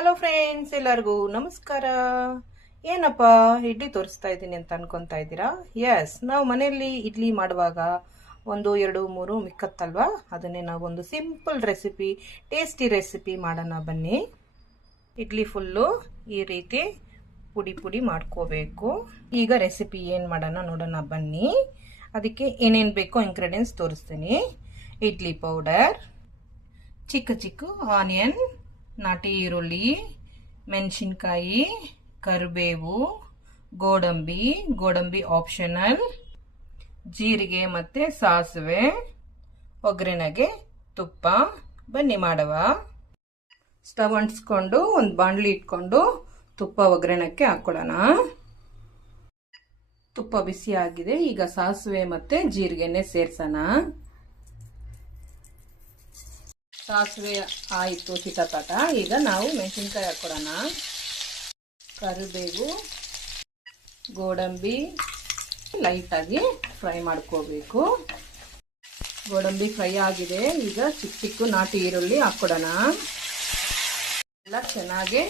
Hello friends, ಎಲ್ಲರಿಗೂ ನಮಸ್ಕಾರ. ಏನಪ್ಪ ಇಡ್ಲಿ ತೋರಿಸ್ತಾ ಇದ್ದೀನಿ ಅಂತ ಅನ್ಕೊಂತಾ ಇದ್ದೀರಾ? ಎಸ್, ನಾವು ಮನೆಯಲ್ಲಿ ಇಡ್ಲಿ ಮಾಡುವಾಗ 1, 2, 3 ಮಿಕ್ಕತ್ತಲ್ವಾ, ಅದನ್ನೇ ನಾವು ಒಂದು ಸಿಂಪಲ್ ರೆಸಿಪಿ, ಟೇಸ್ಟಿ ರೆಸಿಪಿ ಮಾಡೋಣ ಬನ್ನಿ. ಇಡ್ಲಿ ಫುಲ್ಲು ಈ ರೀತಿ ಪುಡಿ ಪುಡಿ ಮಾಡ್ಕೋಬೇಕು. ಈಗ ರೆಸಿಪಿ ಏನು ಮಾಡೋಣ ನೋಡೋಣ ಬನ್ನಿ. ಅದಕ್ಕೆ ಏನೇನು ಬೇಕೋ ಇಂಗ್ರೀಡಿಯೆಂಟ್ಸ್ ತೋರಿಸ್ತೀನಿ. ಇಡ್ಲಿ ಪೌಡರ್, ಚಿಕ್ಕ ಚಿಕ್ಕ ಆನಿಯನ್, ನಾಟಿ ಈರುಳ್ಳಿ, ಮೆಣಸಿನ್ಕಾಯಿ, ಕರಿಬೇವು, ಗೋಡಂಬಿ ಆಪ್ಷನಲ್, ಜೀರಿಗೆ ಮತ್ತು ಸಾಸಿವೆ, ಒಗ್ಗರಣೆಗೆ ತುಪ್ಪ. ಬನ್ನಿ ಮಾಡುವ. ಸ್ಟವ್ ಅಂಟಿಸ್ಕೊಂಡು ಒಂದು ಬಾಣಲಿ ಇಟ್ಕೊಂಡು ತುಪ್ಪ ಒಗ್ಗರಣೆಗೆ ಹಾಕೊಳ್ಳೋಣ. ತುಪ್ಪ ಬಿಸಿ ಆಗಿದೆ. ಈಗ ಸಾಸಿವೆ ಮತ್ತು ಜೀರಿಗೆನೆ ಸೇರ್ಸೋಣ. ಸಾಸಿವೆ ಆಯಿತು ಚಿಟಪಟ. ಈಗ ನಾವು ಮೆಣಸಿನ್ಕಾಯಿ ಹಾಕೊಳ್ಳೋಣ. ಕರಿಬೇವು, ಗೋಡಂಬಿ ಲೈಟಾಗಿ ಫ್ರೈ ಮಾಡ್ಕೋಬೇಕು. ಗೋಡಂಬಿ ಫ್ರೈ ಆಗಿದೆ. ಈಗ ಚಿಕ್ಕ ಚಿಕ್ಕ ನಾಟಿ ಈರುಳ್ಳಿ ಹಾಕ್ಕೊಡೋಣ. ಎಲ್ಲ ಚೆನ್ನಾಗಿ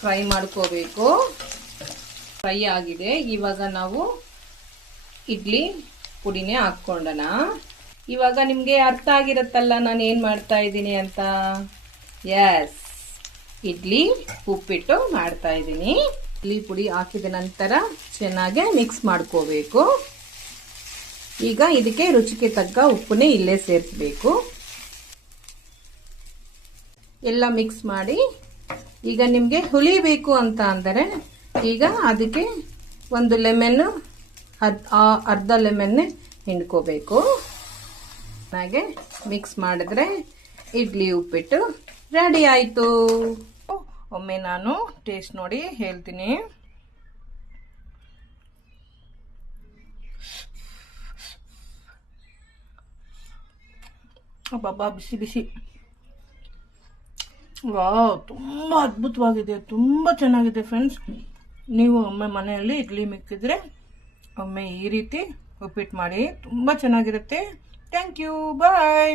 ಫ್ರೈ ಮಾಡ್ಕೋಬೇಕು. ಫ್ರೈ ಆಗಿದೆ. ಇವಾಗ ನಾವು ಇಡ್ಲಿ ಪುಡಿನೇ ಹಾಕ್ಕೊಂಡೋಣ. ಇವಾಗ ನಿಮಗೆ ಅರ್ಥ ಆಗಿರುತ್ತಲ್ಲ ನಾನು ಏನು ಮಾಡ್ತಾ ಇದ್ದೀನಿ ಅಂತ. ಎಸ್, ಇಡ್ಲಿ ಉಪ್ಪಿಟ್ಟು ಮಾಡ್ತಾ ಇದ್ದೀನಿ. ಇಡ್ಲಿ ಪುಡಿ ಹಾಕಿದ ನಂತರ ಚೆನ್ನಾಗಿ ಮಿಕ್ಸ್ ಮಾಡ್ಕೋಬೇಕು. ಈಗ ಇದಕ್ಕೆ ರುಚಿಗೆ ತಕ್ಕ ಉಪ್ಪನ್ನೇ ಇಲ್ಲೇ ಸೇರಿಸಬೇಕು. ಎಲ್ಲ ಮಿಕ್ಸ್ ಮಾಡಿ, ಈಗ ನಿಮಗೆ ಹುಳಿ ಬೇಕು ಅಂತ ಅಂದರೆ ಈಗ ಅದಕ್ಕೆ ಒಂದು ಲೆಮನ್, ಅರ್ಧ ಲೆಮನ್ ಹಿಂಡ್ಕೋಬೇಕು. ಹಾಗೆ ಮಿಕ್ಸ್ ಮಾಡಿದ್ರೆ ಇಡ್ಲಿ ಉಪ್ಪಿಟ್ಟು ರೆಡಿ ಆಯಿತು. ಒಮ್ಮೆ ನಾನು ಟೇಸ್ಟ್ ನೋಡಿ ಹೇಳ್ತೀನಿ. ಅಬ್ಬಬ್ಬಾ, ಬಿಸಿ ಬಿಸಿ. ವಾವ್, ತುಂಬ ಅದ್ಭುತವಾಗಿದೆ, ತುಂಬ ಚೆನ್ನಾಗಿದೆ ಫ್ರೆಂಡ್ಸ್. ನೀವು ಒಮ್ಮೆ ಮನೆಯಲ್ಲಿ ಇಡ್ಲಿ ಮಿಕ್ಕಿದ್ರೆ ಒಮ್ಮೆ ಈ ರೀತಿ ಉಪ್ಪಿಟ್ಟು ಮಾಡಿ, ತುಂಬ ಚೆನ್ನಾಗಿರುತ್ತೆ. Thank you, bye.